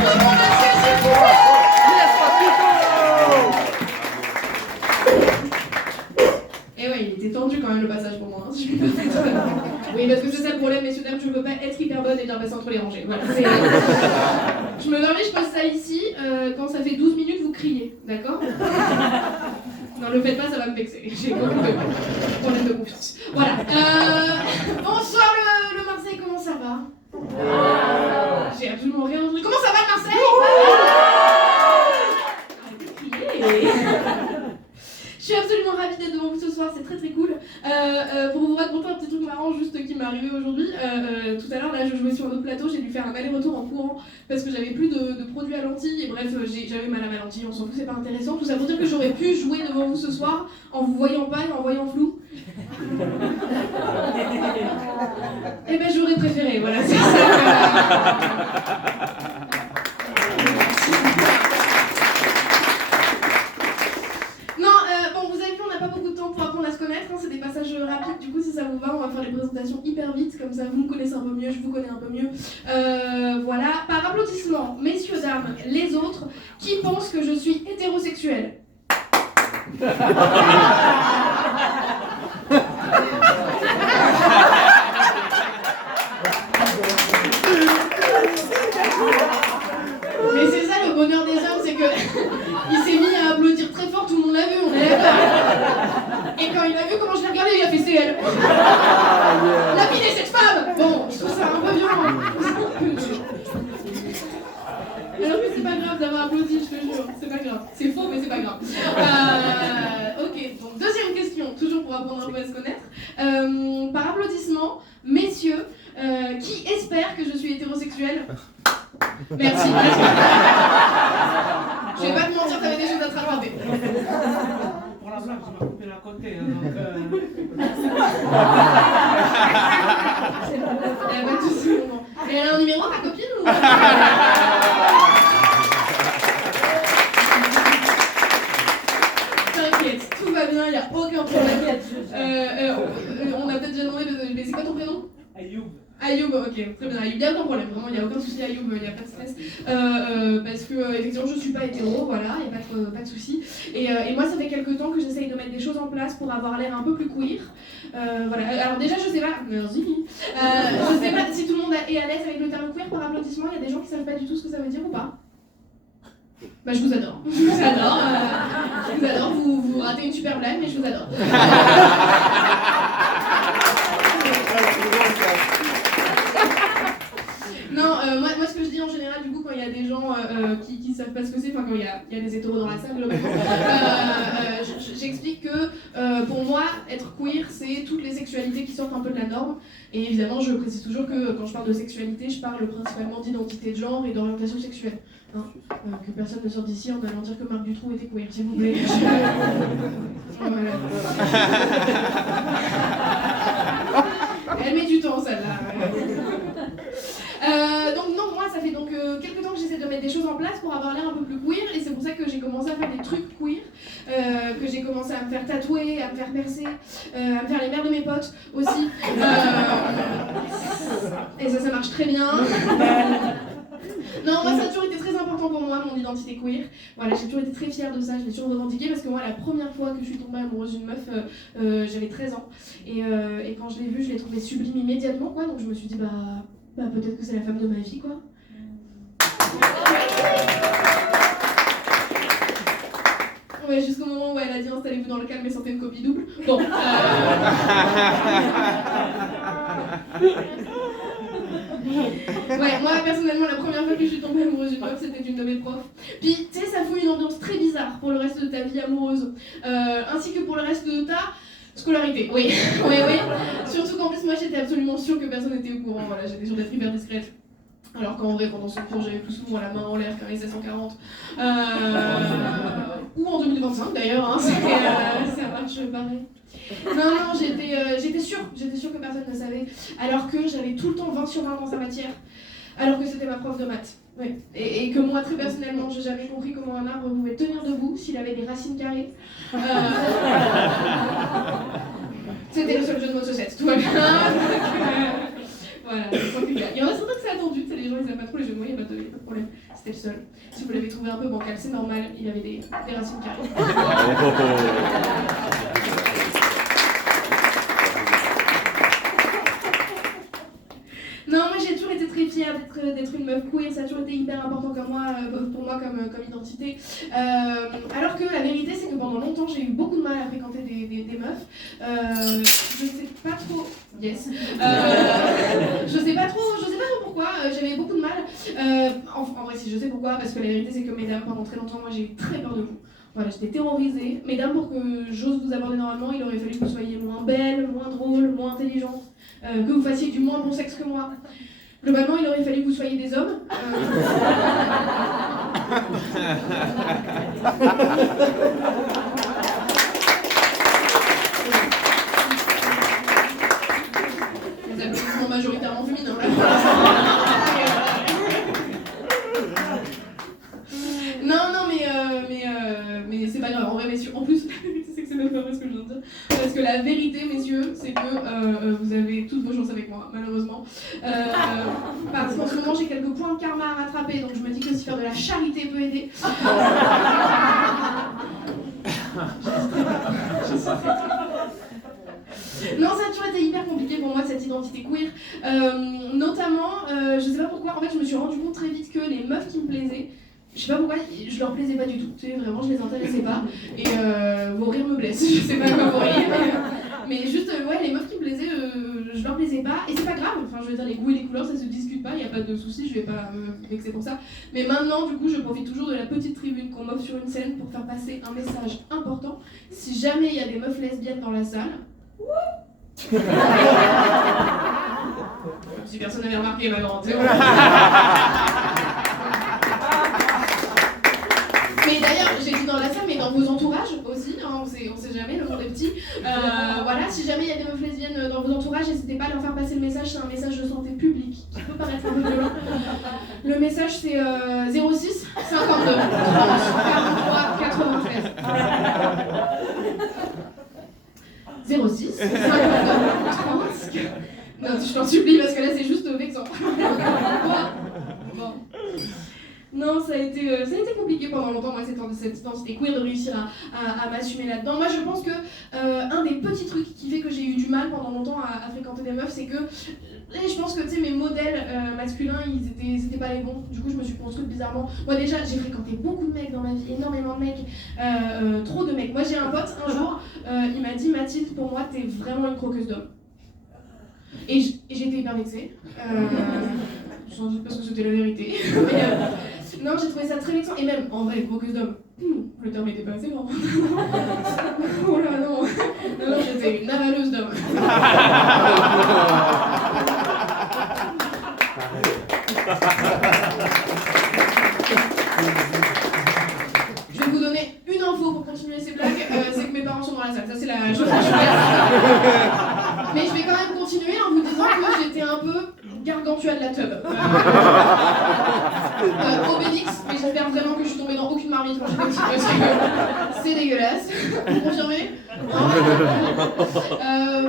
mon dossier, s'il vous plaît. Et ouais, il était tendu quand même le passage pour moi. Hein, si je peux me permettre. Oui, parce que c'est ça le problème, messieurs, dames, je ne peux pas être hyper bonne et bien passer entre les rangées. Voilà, je me permets, je pose ça ici. Quand ça fait 12 minutes, vous criez, d'accord? Non, le faites pas, ça va me vexer. J'ai beaucoup de problème de confiance. Voilà. Bonsoir le Marseille, comment ça va? J'ai absolument rien entendu. Comment ça va le Marseille? Arrêtez de crier. Je suis absolument ravie d'être devant vous ce soir, c'est très très cool. Pour vous raconter un petit truc marrant juste qui m'est arrivé aujourd'hui, tout à l'heure là je jouais sur l'autre plateau, j'ai dû faire un aller-retour en courant parce que j'avais plus de produits à lentilles et bref j'avais mal à ma lentille, on s'en fout, c'est pas intéressant. Tout ça pour dire que j'aurais pu jouer devant vous ce soir en vous voyant pas et en voyant flou. Et ben j'aurais préféré, voilà, c'est ça. C'est des passages rapides, du coup si ça vous va, on va faire les présentations hyper vite, comme ça vous me connaissez un peu mieux, je vous connais un peu mieux. Voilà, par applaudissement, messieurs, dames, les autres, qui pensent que je suis hétérosexuelle? Mais c'est ça le bonheur des hommes, c'est que il s'est mis à applaudir très fort, tout le monde l'a vu, on est d'accord. Et quand il a vu comment je l'ai regardé, il a fait c'est elle. Lapidez cette femme. Bon, je trouve ça un peu violent. Alors que c'est pas grave d'avoir applaudi, je te jure, c'est pas grave. C'est faux, mais c'est pas grave. Ok, donc deuxième question, toujours pour apprendre un peu à se connaître. Par applaudissement, messieurs, qui espère que je suis hétérosexuelle? Merci. Je vais pas te mentir, t'avais des choses à te rattraper. Pour la blague, je m'ai coupé la côté, donc... Et elle a un numéro, ta copine ou... T'inquiète, tout va bien, il n'y a aucun problème. On a peut-être déjà demandé, mais c'est quoi ton prénom? Ayoub. Ayoub, ok, très bien. Ayoub, il n'y a aucun problème, vraiment, il n'y a aucun souci, Ayoub, il n'y a pas de stress. Parce que, effectivement, je ne suis pas hétéro, voilà, il n'y a pas de souci. Et moi, ça fait quelques temps que j'essaye de mettre des choses en place pour avoir l'air un peu plus queer. Voilà, alors déjà, je sais pas, merci. Je sais pas si tout le monde est à l'aise avec le terme queer par applaudissement, il y a des gens qui savent pas du tout ce que ça veut dire ou pas? Bah, je vous adore. Je vous adore. Je vous adore, vous ratez une super blague, mais je vous adore. Non, moi ce que je dis en général, du coup, quand il y a des gens qui savent pas ce que c'est, enfin quand il y a des hétéros dans la salle, globalement, j'explique que pour moi, être queer, c'est toutes les sexualités qui sortent un peu de la norme. Et évidemment, je précise toujours que quand je parle de sexualité, je parle principalement d'identité de genre et d'orientation sexuelle. Hein, que personne ne sorte d'ici en allant dire que Marc Dutroux était queer, s'il vous plaît. Elle met du temps, celle-là. Donc non, moi ça fait donc quelques temps que j'essaie de mettre des choses en place pour avoir l'air un peu plus queer et c'est pour ça que j'ai commencé à faire des trucs queer, que j'ai commencé à me faire tatouer, à me faire percer, à me faire les mères de mes potes aussi. Et ça marche très bien. Non, moi ça a toujours été très important pour moi, mon identité queer. Voilà, j'ai toujours été très fière de ça, je l'ai toujours revendiqué parce que moi la première fois que je suis tombée amoureuse d'une meuf, j'avais 13 ans. Et quand je l'ai vue, je l'ai trouvée sublime immédiatement, quoi. Donc je me suis dit, bah peut-être que c'est la femme de ma vie, quoi. Ouais, jusqu'au moment où elle a dit installez-vous dans le calme et sortez une copie double. Bon. Ouais, moi personnellement, la première fois que je suis tombée amoureuse d'une meuf, c'était d'une de mes profs. Puis, tu sais, ça fout une ambiance très bizarre pour le reste de ta vie amoureuse, ainsi que pour le reste de ta scolarité. Oui, oui. Surtout qu'en plus, moi, j'étais absolument sûre que personne n'était au courant. Voilà, j'étais sûre d'être hyper discrète. Alors qu'en vrai, pendant ce cours, j'avais plus souvent la main en l'air qu'un S740. Ou en 2025 d'ailleurs, hein, ça marche pareil. Non, j'étais sûre que personne ne savait, alors que j'avais tout le temps 20 sur 20 dans sa matière, alors que c'était ma prof de maths. Ouais. Et que moi, très personnellement, j'ai jamais compris comment un arbre pouvait tenir debout s'il avait des racines carrées. C'était le seul jeu de mots de 7, tout va bien. Voilà, je crois qu'il y a. Il y en a certains que c'est attendu, les gens ils aiment pas trop les jeux de mots, il n'y a pas de problème. C'était le seul. Si vous l'avez trouvé un peu bancal, c'est normal, il y avait des racines carrées. Non, moi j'ai toujours été très fière d'être une meuf queer, ça a toujours été hyper important pour moi comme identité. Alors que la vérité c'est que pendant longtemps j'ai eu beaucoup de mal à fréquenter des meufs. Je sais pas trop. Yes. Je sais pas trop pourquoi, j'avais beaucoup de mal. En vrai si je sais pourquoi, parce que la vérité c'est que mesdames, pendant très longtemps moi j'ai eu très peur de vous. Voilà, j'étais terrorisée. Mesdames, pour que j'ose vous aborder normalement, il aurait fallu que vous soyez moins belle, moins drôle, moins intelligente. Que vous fassiez du moins bon sexe que moi. Globalement, il aurait fallu que vous soyez des hommes. Les applaudissements majoritairement féminins. Mais c'est pas grave. En vrai, messieurs, en plus, c'est que c'est même pas vrai ce que je viens de dire. Parce que la vérité, messieurs, c'est que vous avez toutes vos chances avec moi, malheureusement. Parce qu'en ce moment, j'ai quelques points de karma à rattraper, donc je me dis que si faire de la charité peut aider. Non, ça a toujours été hyper compliqué pour moi, cette identité queer. Notamment, je sais pas pourquoi, en fait, je me suis rendu compte très vite que les meufs qui me plaisaient, je sais pas pourquoi, je leur plaisais pas du tout. Tu sais, vraiment, je les intéressais pas. Et vos rires me blessent. Je sais pas quoi vous riez, mais juste, ouais, les meufs qui me plaisaient, je leur plaisais pas. Et c'est pas grave. Enfin, je veux dire, les goûts et les couleurs, ça se discute pas. Y a pas de souci. Je vais pas me vexer pour ça. Mais maintenant, du coup, je profite toujours de la petite tribune qu'on m'offre sur une scène pour faire passer un message important. Si jamais il y a des meufs lesbiennes dans la salle. Si personne n'avait remarqué, ma grande. Mais d'ailleurs, j'ai dit dans la salle, mais dans vos entourages aussi, hein, on sait jamais, le monde est petit. Voilà, si jamais il y a des meufs lesbiennes dans vos entourages, n'hésitez pas à leur faire passer le message, c'est un message de santé publique, qui peut paraître un peu violent. Le message c'est 06 52 30 43 93. 06 52 30. Non, je t'en supplie parce que là c'est juste vexant. Bon. Non, ça a été compliqué pendant longtemps, moi, cette identité queer, de réussir à m'assumer là-dedans. Moi, je pense que un des petits trucs qui fait que j'ai eu du mal pendant longtemps à fréquenter des meufs, c'est que je pense que, tu sais, mes modèles masculins, c'était pas les bons. Du coup, je me suis construite bizarrement. Moi, déjà, j'ai fréquenté beaucoup de mecs dans ma vie, énormément de mecs, trop de mecs. Moi, j'ai un pote, un jour, il m'a dit « Mathilde, pour moi, t'es vraiment une croqueuse d'hommes. » Et j'étais hyper vexée. Sans doute parce que c'était la vérité. Mais, non, j'ai trouvé ça très vexant. Et même, en vrai, croqueuse d'homme, le terme était pas assez fort. Oh là, non. Non, j'étais une avaleuse d'homme. Je vais vous donner une info pour continuer ces blagues, c'est que mes parents sont dans la salle. Ça, c'est la chose que je fais. Mais je vais quand même continuer en vous disant que j'étais un peu Gargantua de la teub. Obélix, mais j'espère vraiment que je suis tombée dans aucune marmite quand j'étais petite parce que c'est dégueulasse. Vous confirmez?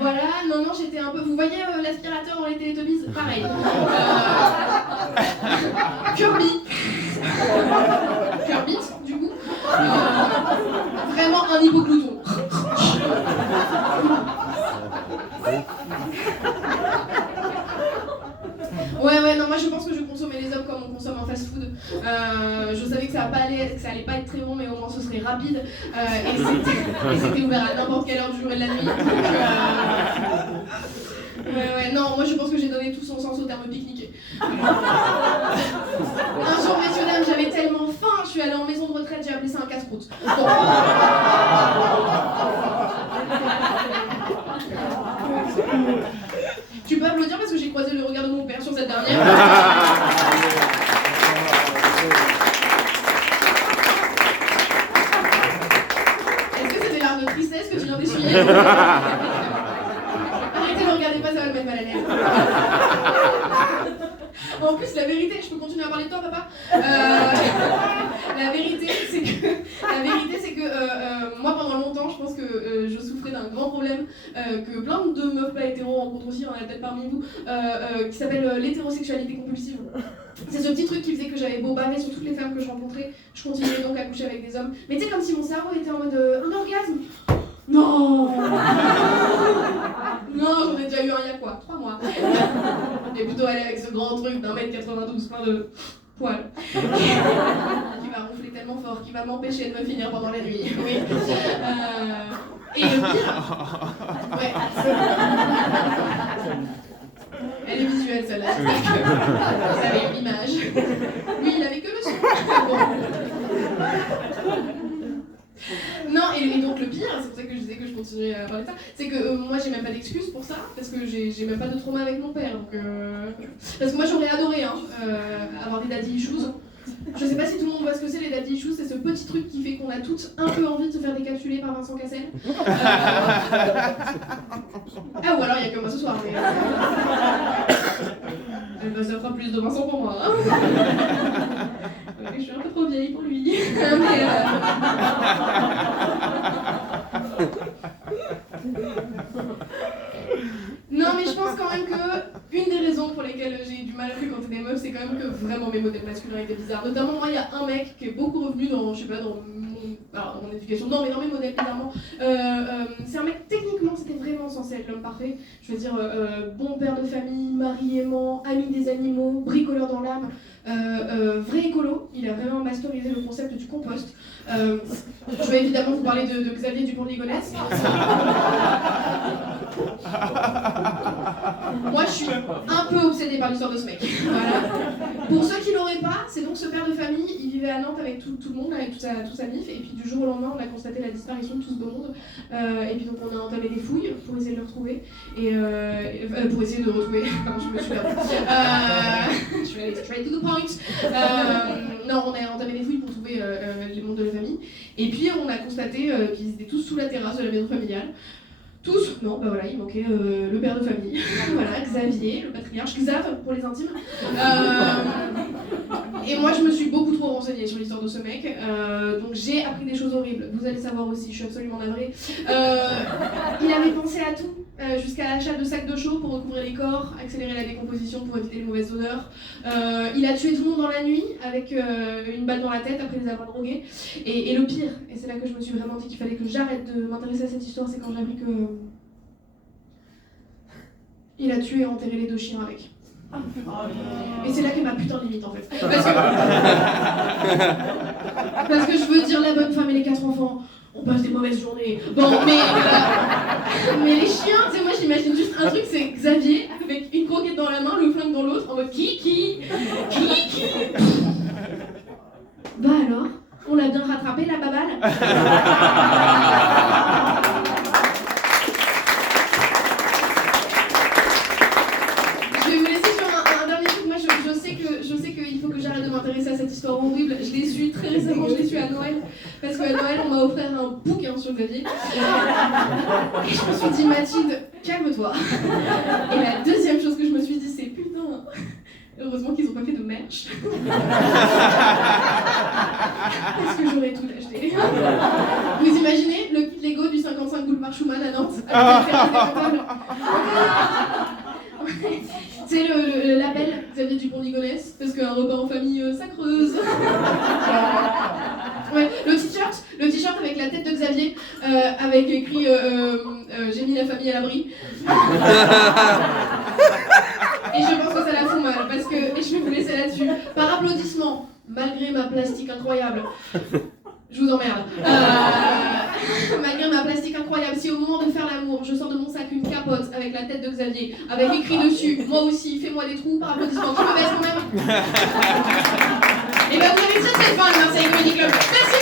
Voilà, non, j'étais un peu. Vous voyez l'aspirateur dans les Teletubbies? Pareil. Kirby, du coup. Vraiment un hypoglouton. Ouais, non, moi je pense que je consommais les hommes comme on consomme un fast-food. Je savais que ça allait pas être très bon, mais au moins ce serait rapide. Et c'était ouvert à n'importe quelle heure du jour et de la nuit. Ouais, non, moi je pense que j'ai donné tout son sens au terme pique-niquer. Un jour, messieurs, dames, j'avais tellement faim, je suis allée en maison de retraite, j'ai appelé ça un casse-croûte. Bon. Tu peux applaudir parce que j'ai croisé le regard de mon père sur cette dernière. Est-ce que c'est des larmes de tristesse que tu viens d'essuyer? Arrêtez, ne regardez pas, ça va le mettre mal à l'aise. En plus, la vérité, je peux continuer à parler de toi, papa? La vérité, c'est que moi, pendant longtemps, je pense que je souffrais d'un grand problème problème que plein de meufs pas hétéros rencontrent aussi, on en a peut-être parmi vous, qui s'appelle l'hétérosexualité compulsive. C'est ce petit truc qui faisait que j'avais beau baver sur toutes les femmes que je rencontrais, je continuais donc à coucher avec des hommes. Mais tu sais, comme si mon cerveau était en mode un orgasme. Non. Non, j'en ai déjà eu un il y a quoi, 3 mois. Et plutôt aller avec ce grand truc d'1m92 plein de poils. Qui va ronfler tellement fort, qui va m'empêcher de me finir pendant la nuit. Oui. Et le pire... Ouais. Elle est visuelle celle-là, j'espère que vous avez une image. Oui, il avait que le son. Bon. Non, et donc le pire, c'est pour ça que je disais que je continuais à parler de ça, c'est que moi j'ai même pas d'excuses pour ça, parce que j'ai même pas de trauma avec mon père. Donc, parce que moi j'aurais adoré avoir des daddy issues. Je sais pas si tout le monde voit ce que c'est les daddy issues, c'est ce petit truc qui fait qu'on a toutes un peu envie de se faire décapsuler par Vincent Cassel. Ah, ou alors il y a que moi ce soir, mais. Ça fera plus de Vincent pour moi. Hein. Je suis un peu trop vieille pour lui. Mais, non, mais je pense quand même que une des raisons pour lesquelles j'ai du mal à fréquenter des meufs, c'est quand même que vraiment mes modèles masculins étaient bizarres. Notamment, moi, il y a un mec qui est beaucoup revenu dans, je sais pas, dans mon éducation, non, mais dans mes modèles, bizarrement. C'est un mec, techniquement, c'était vraiment censé être l'homme parfait. Je veux dire, bon père de famille, mari aimant, ami des animaux, bricoleur dans l'âme. Vrai écolo, il a vraiment masterisé le concept du compost. Je vais évidemment vous parler de Xavier Dupont-de-Ligonnès. Moi je suis un peu obsédée par l'histoire de ce mec. Voilà. Pour ceux qui l'auraient pas, c'est donc ce père de famille, il vivait à Nantes avec tout le monde, avec toute sa mif, et puis du jour au lendemain on a constaté la disparition de tout ce beau monde. Et puis donc on a entamé des fouilles pour essayer de le retrouver. Et pour essayer de le retrouver. Pardon, je me suis perdue. Je vais aller straight to the point. Non, on a entamé des fouilles pour trouver les membres de la famille. Et puis on a constaté qu'ils étaient tous sous la terrasse de la maison familiale. Tous, non, bah voilà, il manquait le père de famille, voilà, Xavier, le patriarche, Xav pour les intimes. Et moi je me suis beaucoup trop renseignée sur l'histoire de ce mec, donc j'ai appris des choses horribles, vous allez savoir aussi, je suis absolument navrée. Il avait pensé à tout, jusqu'à l'achat de sacs de chaux pour recouvrir les corps, accélérer la décomposition pour éviter les mauvaises odeurs. Il a tué tout le monde dans la nuit avec une balle dans la tête après les avoir drogués. Et le pire, et c'est là que je me suis vraiment dit qu'il fallait que j'arrête de m'intéresser à cette histoire, c'est quand j'ai appris que il a tué et enterré les 2 chiens avec. Et c'est là qu'est ma putain de limite en fait. Parce que je veux dire la bonne femme et les 4 enfants, on passe des mauvaises journées. Bon, mais les chiens, tu sais, moi j'imagine juste un truc, c'est Xavier avec une croquette dans la main, le flingue dans l'autre, en mode qui. Bah alors, on l'a bien rattrapé la babale. À cette histoire horrible, je l'ai su très récemment, je l'ai su à Noël, parce qu'à Noël on m'a offert un bouquin sur Xavier. Et je me suis dit, Mathilde, calme-toi. Et la deuxième chose que je me suis dit, c'est putain, heureusement qu'ils n'ont pas fait de merch. Parce que j'aurais tout acheté. Vous imaginez le kit Lego du 55 boulevard Schumann à Nantes avec des démontables. C'est le label Xavier Dupont-Ligonnès, parce qu'un repas en famille, ça creuse. Ouais, le t-shirt avec la tête de Xavier, avec écrit j'ai mis la famille à l'abri. Et je pense que ça la fout mal, parce que, et je vais vous laisser là-dessus, par applaudissement, malgré ma plastique incroyable. Je vous emmerde. Malgré ma plastique incroyable, si au moment de faire l'amour, je sors de mon sac une capote avec la tête de Xavier, avec écrit dessus, moi aussi, fais-moi des trous, par applaudissement, tu me baisses quand même. Et ben vous avez dit cette fin, le Marseille Comedy Club. Merci.